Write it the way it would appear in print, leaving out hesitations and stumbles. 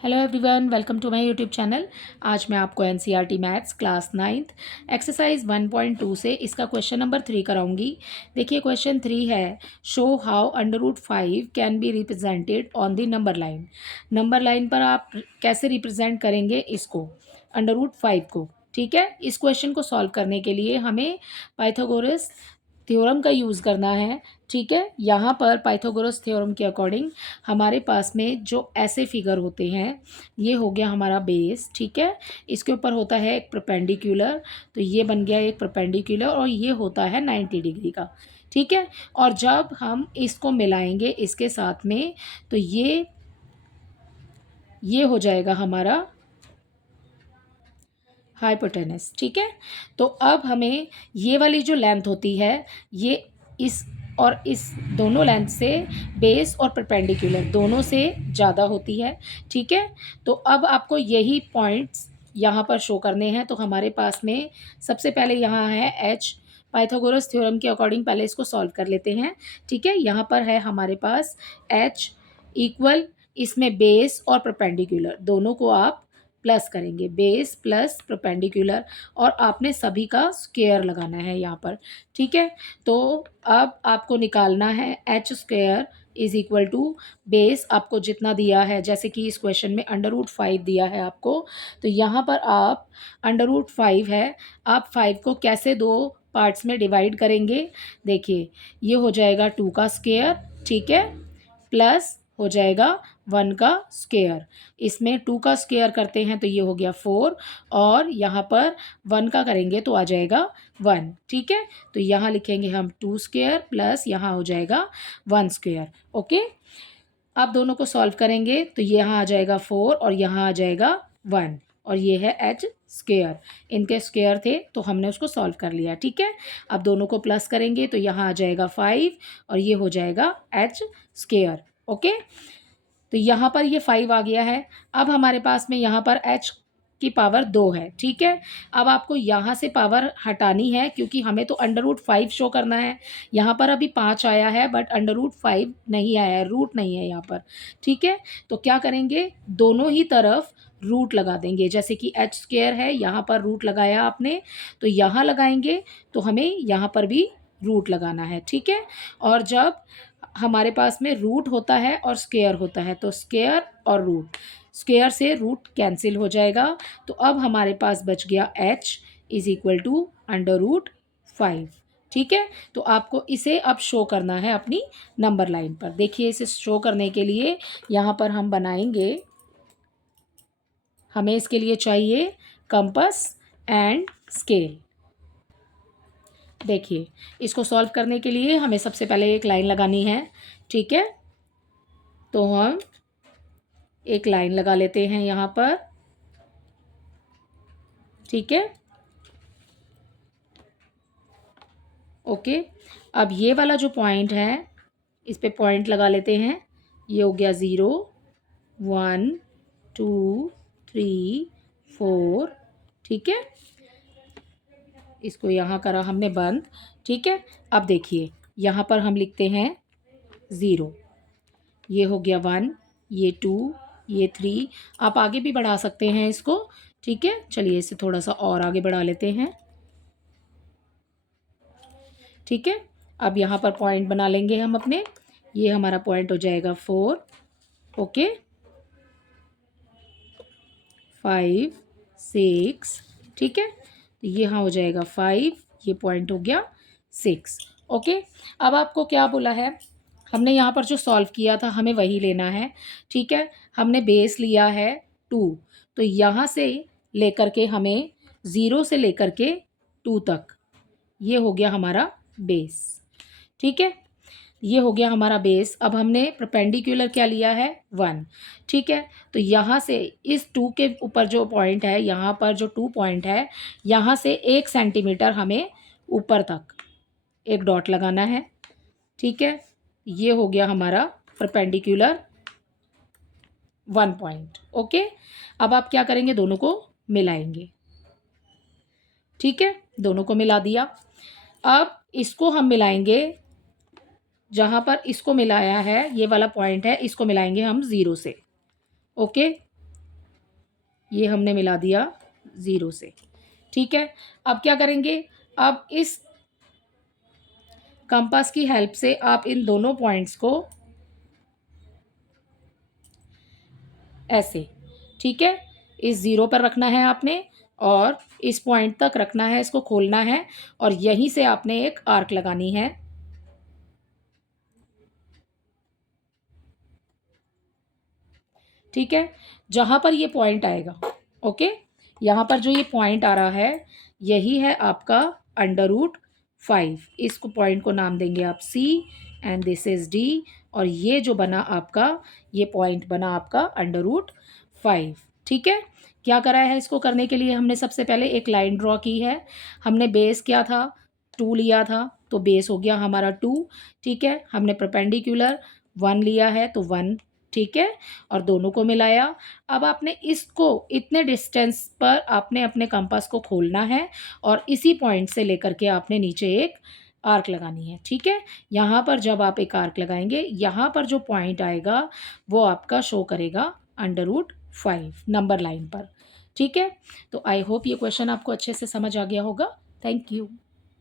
Hello everyone, welcome to my YouTube channel. आज मैं आपको NCERT maths class 9th exercise 1.2 से इसका क्वेश्चन नंबर 3 कराऊंगी। देखिए क्वेश्चन 3 है, show how under root 5 can be represented on the number line. Number line पर आप कैसे रिप्रेजेंट करेंगे इसको, अंडर रूट 5 को। ठीक है, इस क्वेश्चन को सॉल्व करने के लिए हमें पाइथागोरस थ्योरम का यूज़ करना है। ठीक है, यहाँ पर पाइथागोरस थ्योरम के अकॉर्डिंग हमारे पास में जो ऐसे फिगर होते हैं, ये हो गया हमारा बेस। ठीक है, इसके ऊपर होता है एक परपेंडिकुलर, तो ये बन गया एक परपेंडिकुलर और ये होता है 90 डिग्री का। ठीक है, और जब हम इसको मिलाएंगे इसके साथ में, तो ये हो जाएगा हमारा हाइपोटेनस। ठीक है, तो अब हमें ये वाली जो लेंथ होती है, ये इस और इस दोनों लेंथ से, बेस और परपेंडिकुलर दोनों से ज़्यादा होती है। ठीक है, तो अब आपको यही पॉइंट्स यहाँ पर शो करने हैं। तो हमारे पास में सबसे पहले यहाँ है एच। पाइथागोरस थ्योरम के अकॉर्डिंग पहले इसको सॉल्व कर लेते हैं। ठीक है, यहाँ पर है हमारे पास एच इक्वल, इसमें बेस और परपेंडिकुलर दोनों को आप प्लस करेंगे, बेस प्लस परपेंडिकुलर, और आपने सभी का स्क्वायर लगाना है यहाँ पर। ठीक है, तो अब आपको निकालना है H square is equal to base आपको जितना दिया है, जैसे कि इस क्वेश्चन में अंडर रूट 5 दिया है आपको, तो यहाँ पर आप अंडर रूट 5 है, आप 5 को कैसे दो पार्ट्स में डिवाइड करेंगे। देखिए, ये हो जाएगा 2 का स्क्वायर, ठीक है, प्लस हो जाएगा 1 का स्क्वायर। इसमें 2 का स्क्वायर करते हैं तो ये हो गया 4, और यहाँ पर 1 का करेंगे तो आ जाएगा 1। ठीक है, तो यहाँ लिखेंगे हम 2 स्क्वायर प्लस यहाँ हो जाएगा 1 स्क्वायर। ओके, आप दोनों को सॉल्व करेंगे तो यहाँ आ जाएगा 4 और यहाँ आ जाएगा 1, और ये है एच स्क्वायर। इनके स्क्वायर थे तो हमने उसको सॉल्व कर लिया। ठीक है, अब दोनों को प्लस करेंगे तो यहाँ आ जाएगा 5 और ये हो जाएगा एच स्क्वायर। ओके, तो यहाँ पर ये 5 आ गया है। अब हमारे पास में यहाँ पर h की पावर 2 है। ठीक है, अब आपको यहाँ से पावर हटानी है क्योंकि हमें तो अंडर रूट 5 शो करना है। यहाँ पर अभी 5 आया है बट अंडर रूट 5 नहीं आया है, रूट नहीं है यहाँ पर। ठीक है, तो क्या करेंगे, दोनों ही तरफ रूट लगा देंगे। जैसे कि एच स्क्वायर है, यहाँ पर रूट लगाया आपने, तो यहाँ लगाएंगे तो हमें यहाँ पर भी रूट लगाना है। ठीक है, और जब हमारे पास में रूट होता है और स्क्वायर होता है, तो स्क्वायर और रूट, स्क्वायर से रूट कैंसिल हो जाएगा। तो अब हमारे पास बच गया h is equal to under root 5। ठीक है, तो आपको इसे अब शो करना है अपनी नंबर लाइन पर। देखिए, इसे शो करने के लिए यहाँ पर हम बनाएंगे, हमें इसके लिए चाहिए कंपास एंड स्केल। देखिए, इसको सॉल्व करने के लिए हमें सबसे पहले एक लाइन लगानी है। ठीक है, तो हम एक लाइन लगा लेते हैं यहाँ पर। ठीक है, ओके, अब ये वाला जो पॉइंट है, इस पे पॉइंट लगा लेते हैं। ये हो गया 0, 1, 2, 3, 4। ठीक है, इसको यहाँ करा हमने बंद। ठीक है, अब देखिए यहाँ पर हम लिखते हैं 0, ये हो गया 1, ये 2, ये 3। आप आगे भी बढ़ा सकते हैं इसको। ठीक है, चलिए इसे थोड़ा सा और आगे बढ़ा लेते हैं। ठीक है, अब यहाँ पर पॉइंट बना लेंगे हम अपने। ये हमारा पॉइंट हो जाएगा 4, ओके, 5, 6। ठीक है, तो ये यहाँ हो जाएगा 5, ये पॉइंट हो गया 6। ओके, अब आपको क्या बोला है, हमने यहाँ पर जो सॉल्व किया था हमें वही लेना है। ठीक है, हमने बेस लिया है 2, तो यहाँ से लेकर के हमें 0 से लेकर के 2 तक, ये हो गया हमारा बेस। ठीक है, ये हो गया हमारा बेस। अब हमने परपेंडिकुलर क्या लिया है, 1। ठीक है, तो यहाँ से इस 2 के ऊपर जो पॉइंट है, यहाँ पर जो 2 पॉइंट है, यहाँ से 1 सेंटीमीटर हमें ऊपर तक एक डॉट लगाना है। ठीक है, ये हो गया हमारा परपेंडिकुलर 1 पॉइंट। ओके, अब आप क्या करेंगे, दोनों को मिलाएंगे। ठीक है, दोनों को मिला दिया। अब इसको हम मिलाएंगे, जहाँ पर इसको मिलाया है, ये वाला पॉइंट है, इसको मिलाएंगे हम 0 से। ओके, ये हमने मिला दिया 0 से। ठीक है, अब क्या करेंगे, अब इस कंपास की हेल्प से आप इन दोनों पॉइंट्स को ऐसे, ठीक है, इस 0 पर रखना है आपने और इस पॉइंट तक रखना है, इसको खोलना है और यहीं से आपने एक आर्क लगानी है। ठीक है, जहाँ पर ये पॉइंट आएगा, ओके, यहाँ पर जो ये पॉइंट आ रहा है यही है आपका √5। इसको पॉइंट को नाम देंगे आप C and this is D। और ये जो बना आपका, ये पॉइंट बना आपका √5। ठीक है, क्या करा है, इसको करने के लिए हमने सबसे पहले एक लाइन ड्रॉ की है। हमने बेस क्या था, 2 लिया था, तो बेस हो गया हमारा 2। ठीक है, हमने परपेंडिकुलर 1 लिया है तो 1। ठीक है, और दोनों को मिलाया। अब आपने इसको इतने डिस्टेंस पर आपने अपने कंपास को खोलना है और इसी पॉइंट से लेकर के आपने नीचे एक आर्क लगानी है। ठीक है, यहाँ पर जब आप एक आर्क लगाएंगे, यहाँ पर जो पॉइंट आएगा वो आपका शो करेगा √5 नंबर लाइन पर। ठीक है, तो आई होप ये क्वेश्चन आपको अच्छे से समझ आ गया होगा। Thank you.